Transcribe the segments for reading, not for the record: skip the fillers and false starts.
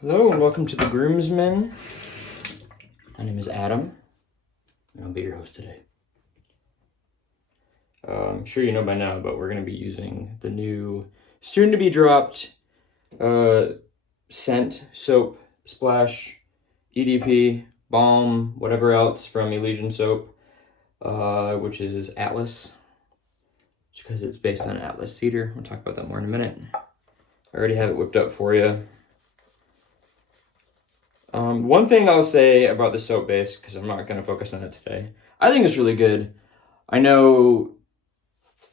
Hello and welcome to the Groomsmen. My name is Adam, and I'll be your host today. I'm sure you know by now, but we're going to be using the new, soon-to-be-dropped scent, soap, splash, EDP, balm, whatever else from Elysian soap, which is Atlas, because it's based on Atlas cedar. We'll talk about that more in a minute. I already have it whipped up for you. One thing I'll say about the soap base, because I'm not going to focus on it today, I think it's really good. I know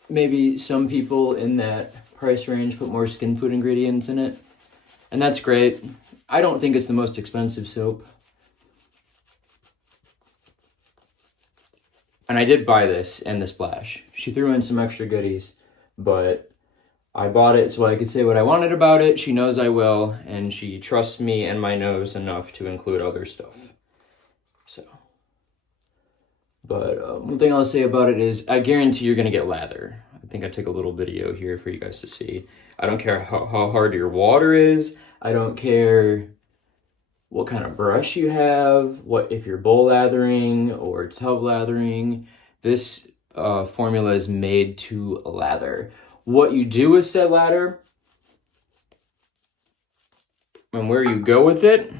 maybe some people in that price range put more skin food ingredients in it, and that's great. I don't think it's the most expensive soap. And I did buy this and the splash. She threw in some extra goodies, but I bought it so I could say what I wanted about it. She knows I will, and she trusts me and my nose enough to include other stuff. But one thing I'll say about it is I guarantee you're going to get lather. I think I took a little video here for you guys to see. I don't care how hard your water is. I don't care what kind of brush you have, what if you're bowl lathering or tub lathering. This formula is made to lather. What you do with said lather and where you go with it,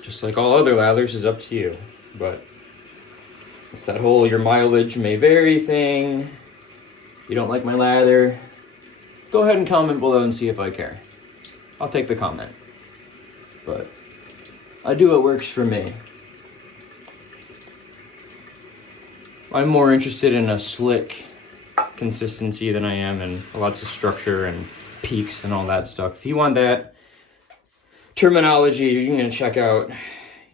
just like all other lathers, is up to you. But it's that whole your mileage may vary thing. You don't like my lather, go ahead and comment below and see if I care. I'll take the comment. But I do what works for me. I'm more interested in a slick consistency than I am in lots of structure and peaks and all that stuff. If you want that terminology, you're going to check out,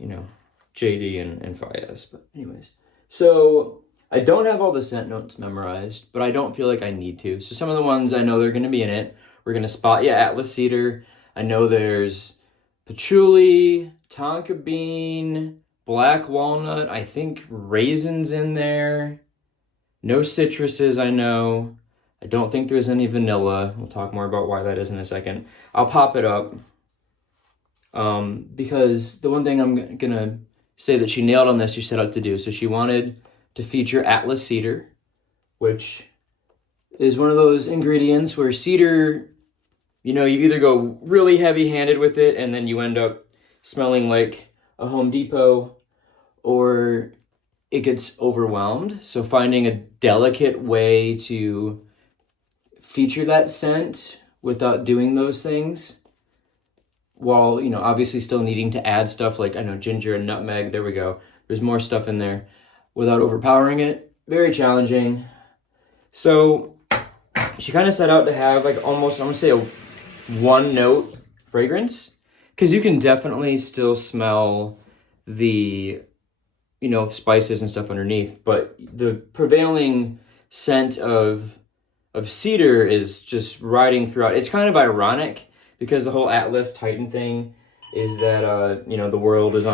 JD and Fayez. But anyways, so I don't have all the scent notes memorized, but I don't feel like I need to. So some of the ones I know they're going to be in it. We're going to spot Atlas cedar. I know there's patchouli, tonka bean, black walnut, I think raisins in there. No citruses, I know. I don't think there's any vanilla. We'll talk more about why that is in a second. I'll pop it up. Because the one thing I'm going to say that she nailed on this, she set out to do. So she wanted to feature Atlas cedar, which is one of those ingredients where cedar, you either go really heavy-handed with it and then you end up smelling like a Home Depot, or it gets overwhelmed. So finding a delicate way to feature that scent without doing those things, while, obviously still needing to add stuff like, ginger and nutmeg, there we go. There's more stuff in there without overpowering it. Very challenging. So she kind of set out to have almost, I'm gonna say, a one-note fragrance, because you can definitely still smell the spices and stuff underneath, but the prevailing scent of cedar is just riding throughout. It's kind of ironic because the whole Atlas Titan thing is that the world is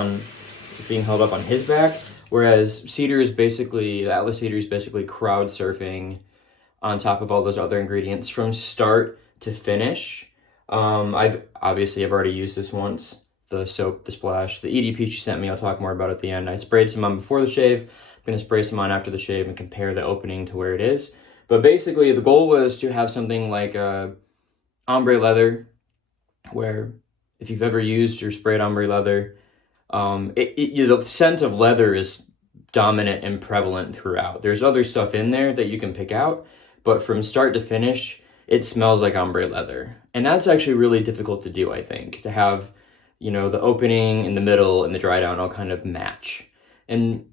being held up on his back, whereas Atlas cedar is basically crowd surfing on top of all those other ingredients from start to finish. I've already used this once. The soap, the splash, the EDP she sent me, I'll talk more about at the end. I sprayed some on before the shave. I'm going to spray some on after the shave and compare the opening to where it is. But basically, the goal was to have something like ombre leather, where if you've ever used or sprayed ombre leather, the scent of leather is dominant and prevalent throughout. There's other stuff in there that you can pick out, but from start to finish, it smells like ombre leather. And that's actually really difficult to do, I think, to have the opening in the middle and the dry down all kind of match. And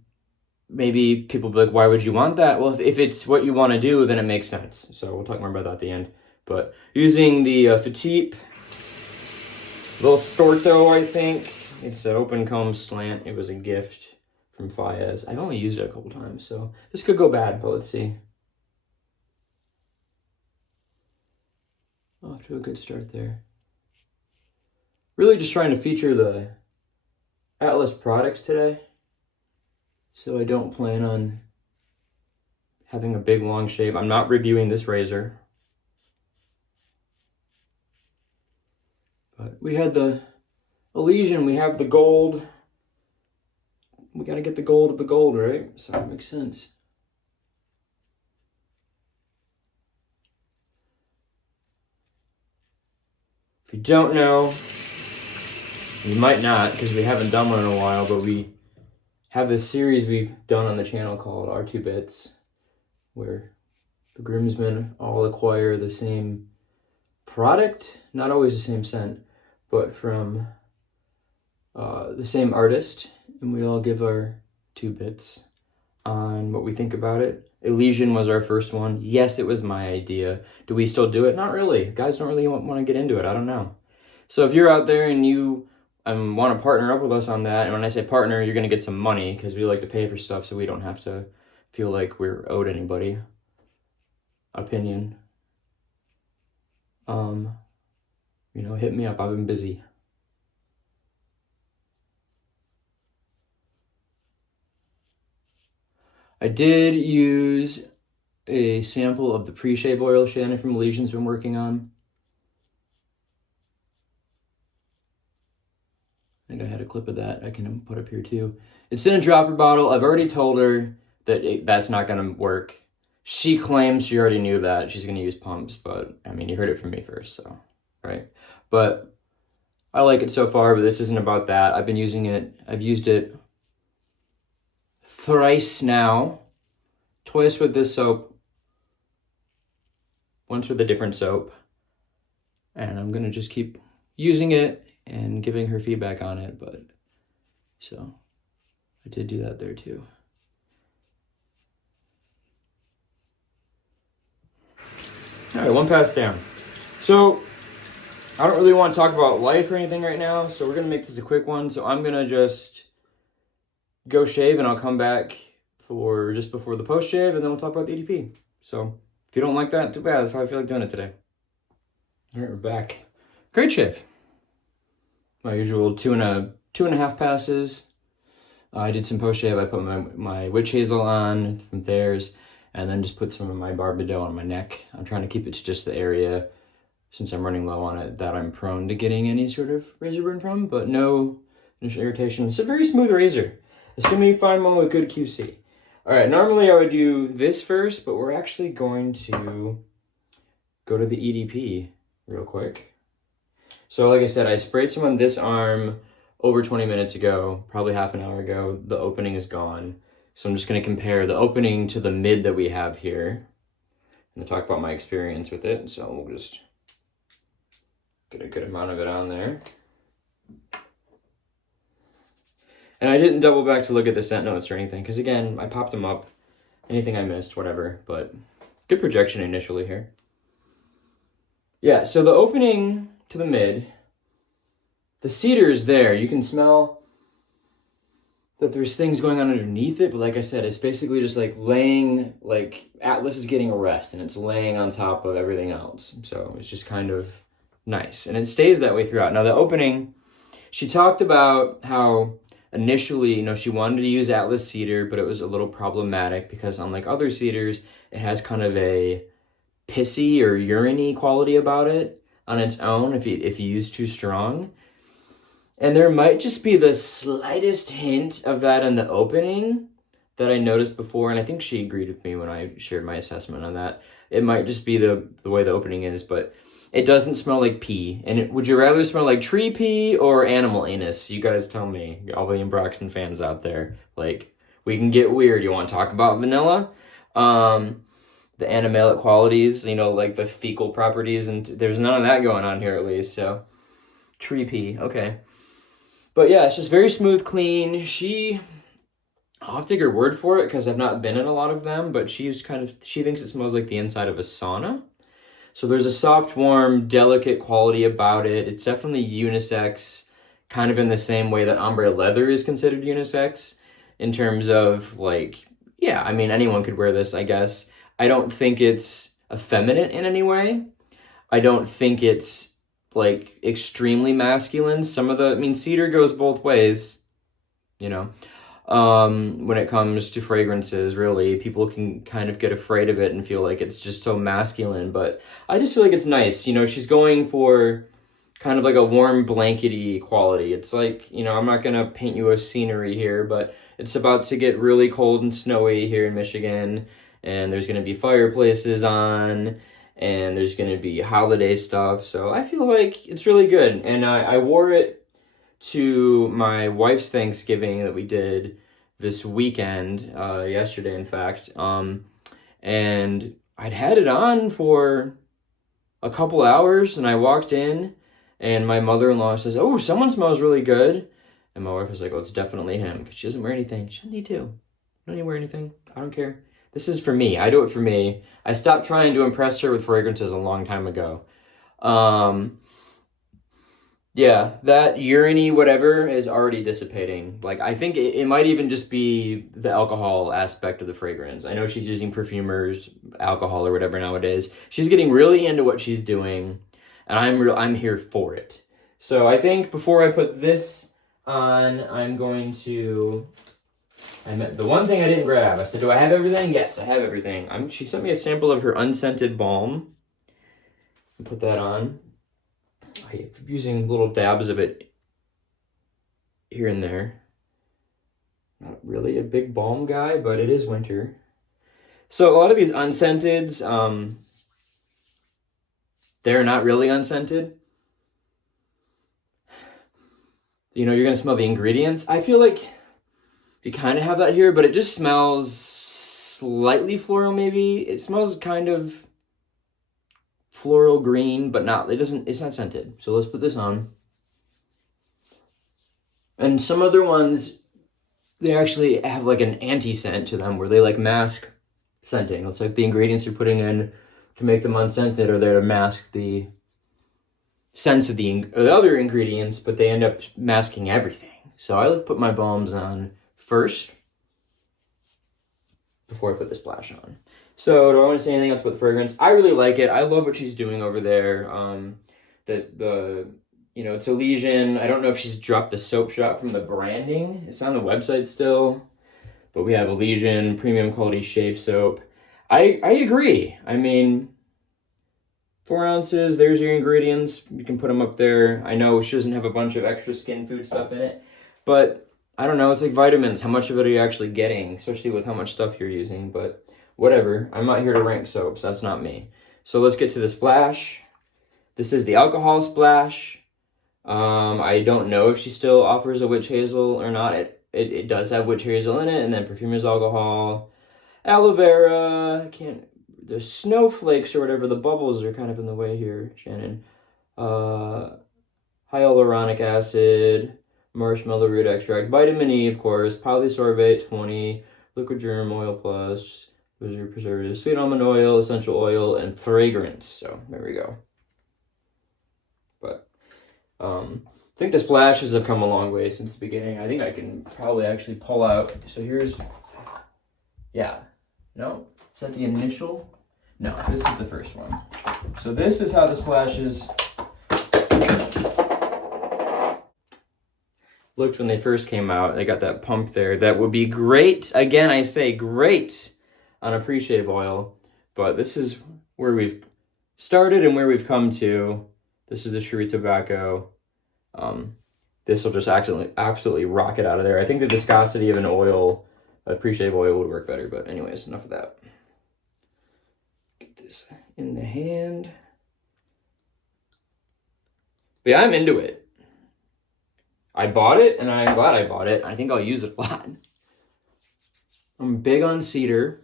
maybe people be like, why would you want that? Well, if it's what you want to do, then it makes sense. So we'll talk more about that at the end. But using the Fatip Little Storto, I think. It's an open comb slant. It was a gift from Fayez. I've only used it a couple times, so this could go bad, but let's see. Off to a good start there. Really just trying to feature the Atlas products today, so I don't plan on having a big long shave. I'm not reviewing this razor, but we had the Elysian, we have the gold. We gotta get the gold of the gold, right? So that makes sense. If you don't know, you might not, because we haven't done one in a while, but we have this series we've done on the channel called Our 2 Bits, where the groomsmen all acquire the same product, not always the same scent, but from the same artist, and we all give our 2 bits on what we think about it. Elysian was our first one. Yes, it was my idea. Do we still do it? Not really. Guys don't really want to get into it. I don't know. So if you're out there and you want to partner up with us on that, and when I say partner, you're going to get some money, because we like to pay for stuff so we don't have to feel like we're owed anybody opinion. Hit me up. I've been busy. I did use a sample of the pre-shave oil Shannon from Elysian's been working on. I think I had a clip of that I can put up here too. It's in a dropper bottle. I've already told her that that's not going to work. She claims she already knew that. She's going to use pumps, but I mean, you heard it from me first, so, right? But I like it so far, but this isn't about that. I've been using it. I've used it thrice now. Twice with this soap. Once with a different soap. And I'm going to just keep using it and giving her feedback on it, but so I did do that there too. All right, one pass down. So I don't really want to talk about life or anything right now, so we're going to make this a quick one. So I'm going to just go shave, and I'll come back for just before the post shave, and then we'll talk about the EDP. So if you don't like that, too bad. That's how I feel like doing it today. All right, we're back. Great shave. My usual two and a half passes. I did some post shave. I put my witch hazel on from Thayer's, and then just put some of my Barbado on my neck. I'm trying to keep it to just the area, since I'm running low on it, that I'm prone to getting any sort of razor burn from, but no initial irritation. It's a very smooth razor, assuming you find one with good QC. All right, normally I would do this first, but we're actually going to go to the EDP real quick. So like I said, I sprayed some on this arm over 20 minutes ago, probably half an hour ago. The opening is gone. So I'm just going to compare the opening to the mid that we have here. And talk about my experience with it. So we'll just get a good amount of it on there. And I didn't double back to look at the scent notes or anything, because again, I popped them up. Anything I missed, whatever. But good projection initially here. Yeah, so the opening to the mid, the cedar is there. You can smell that there's things going on underneath it, but like I said, it's basically just like laying, like Atlas is getting a rest, and it's laying on top of everything else. So it's just kind of nice, and it stays that way throughout. Now the opening, she talked about how initially, she wanted to use Atlas cedar, but it was a little problematic because unlike other cedars, it has kind of a pissy or urine-y quality about it on its own if you use too strong. And there might just be the slightest hint of that in the opening that I noticed before, and I think she agreed with me when I shared my assessment on that. It might just be the way the opening is, but it doesn't smell like pee. And would you rather smell like tree pee or animal anus? You guys tell me, all the Braxton fans out there. Like, we can get weird. You want to talk about vanilla? The animalic qualities, like the fecal properties, and there's none of that going on here at least, so tree pee, okay. But yeah, it's just very smooth, clean. I'll have to take her word for it because I've not been in a lot of them, but she thinks it smells like the inside of a sauna. So there's a soft, warm, delicate quality about it. It's definitely unisex, kind of in the same way that ombre leather is considered unisex, in terms of anyone could wear this, I guess. I don't think it's effeminate in any way. I don't think it's extremely masculine. Cedar goes both ways, when it comes to fragrances, really. People can kind of get afraid of it and feel like it's just so masculine, but I just feel like it's nice. She's going for kind of like a warm blankety quality. It's like, you know, I'm not gonna paint you a scenery here, but it's about to get really cold and snowy here in Michigan, and there's gonna be fireplaces on, and there's gonna be holiday stuff. So I feel like it's really good. And I wore it to my wife's Thanksgiving that we did this weekend, yesterday, in fact. And I'd had it on for a couple hours, and I walked in, and my mother-in-law says, "Oh, someone smells really good." And my wife was like, "Oh, it's definitely him," because she doesn't wear anything. She doesn't need to. I don't need to wear anything. I don't care. This is for me. I do it for me. I stopped trying to impress her with fragrances a long time ago. Yeah, that urine whatever is already dissipating. Like, I think it might even just be the alcohol aspect of the fragrance. I know she's using perfumers, alcohol or whatever nowadays. She's getting really into what she's doing, and I'm here for it. So I think before I put this on, I'm going to... the one thing I didn't grab. I said, do I have everything? Yes, I have everything. She sent me a sample of her unscented balm. I'll put that on. I'm using little dabs of it here and there. Not really a big balm guy, but it is winter. So a lot of these unscenteds, they're not really unscented. You know, you're going to smell the ingredients. I feel like you kind of have that here, but it just smells slightly floral maybe. It smells kind of floral green, but it's not scented. So let's put this on. And some other ones, they actually have like an anti-scent to them where they like mask scenting. It's like the ingredients you're putting in to make them unscented are there to mask the scents of the other ingredients, but they end up masking everything. So I like to put my balms on first before I put the splash on. So do I want to say anything else about the fragrance? I really like it. I love what she's doing over there. It's Elysian. I don't know if she's dropped the soap shop from the branding. It's on the website still, but we have Elysian premium quality shave soap. I agree. I mean, 4 ounces, there's your ingredients. You can put them up there. I know she doesn't have a bunch of extra skin food stuff in it, but I don't know. It's like vitamins. How much of it are you actually getting, especially with how much stuff you're using? But whatever. I'm not here to rank soaps. That's not me. So let's get to the splash. This is the alcohol splash. I don't know if she still offers a witch hazel or not. It does have witch hazel in it, and then perfumer's alcohol, aloe vera. The snowflakes or whatever. The bubbles are kind of in the way here, Shannon. Hyaluronic acid, marshmallow root extract, vitamin E, of course, polysorbate 20, liquid germ oil plus, preservative, sweet almond oil, essential oil, and fragrance. So there we go. But I think the splashes have come a long way since the beginning. I think I can probably actually pull out. So here's, yeah, no, is that the initial? No, this is the first one. So this is how the splashes looked when they first came out. They got that pump there. That would be great. Again, I say great on a pre-shave oil, but this is where we've started and where we've come to. This is the Cherie Tobacco. This will just absolutely rock it out of there. I think the viscosity of a pre-shave oil would work better, but anyways, enough of that. Get this in the hand. But yeah, I'm into it. I bought it, and I'm glad I bought it. I think I'll use it a lot. I'm big on cedar.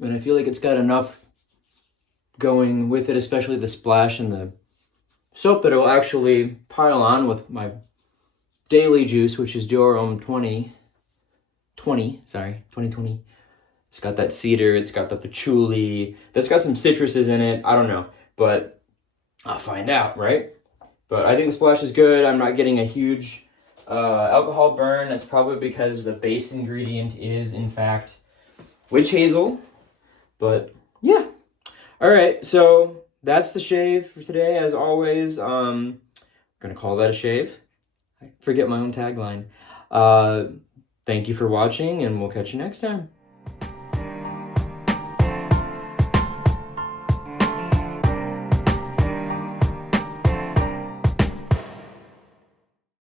And I feel like it's got enough going with it, especially the splash and the soap, that it will actually pile on with my daily juice, which is Dior Homme 2020. It's got that cedar, it's got the patchouli, that's got some citruses in it. I don't know, but I'll find out, right? But I think the splash is good. I'm not getting a huge alcohol burn. That's probably because the base ingredient is, in fact, witch hazel. But yeah. All right, so that's the shave for today. As always, I'm going to call that a shave. I forget my own tagline. Thank you for watching, and we'll catch you next time.